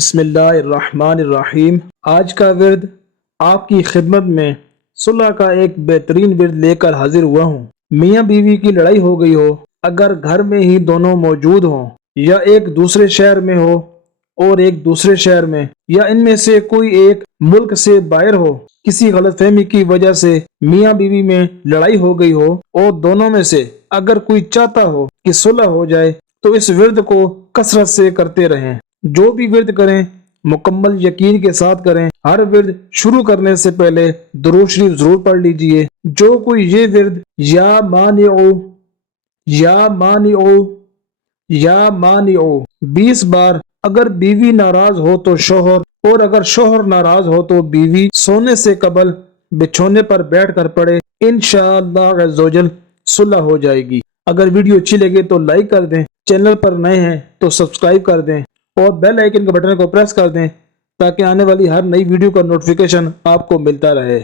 بسم اللہ الرحمن الرحیم۔ آج کا ورد آپ کی خدمت میں صلح کا ایک بہترین ورد لے کر حاضر ہوا ہوں۔ میاں بیوی کی لڑائی ہو گئی ہو، اگر گھر میں ہی دونوں موجود ہوں یا ایک دوسرے شہر میں ہو اور ایک دوسرے شہر میں، یا ان میں سے کوئی ایک ملک سے باہر ہو، کسی غلط فہمی کی وجہ سے میاں بیوی میں لڑائی ہو گئی ہو اور دونوں میں سے اگر کوئی چاہتا ہو کہ صلح ہو جائے تو اس ورد کو کثرت سے کرتے رہیں۔ جو بھی ورد کریں مکمل یقین کے ساتھ کریں۔ ہر ورد شروع کرنے سے پہلے درود شریف ضرور پڑھ لیجئے۔ جو کوئی یہ ورد یا مانعو یا مانعو یا مانعو 20 بار، اگر بیوی ناراض ہو تو شوہر، اور اگر شوہر ناراض ہو تو بیوی سونے سے قبل بچھونے پر بیٹھ کر پڑے، انشاءاللہ عز و جل صلح ہو جائے گی۔ اگر ویڈیو اچھی لگے تو لائک کر دیں، چینل پر نئے ہیں تو سبسکرائب کر دیں اور بیل آئیکن کے بٹن کو پریس کر دیں تاکہ آنے والی ہر نئی ویڈیو کا نوٹیفیکیشن آپ کو ملتا رہے۔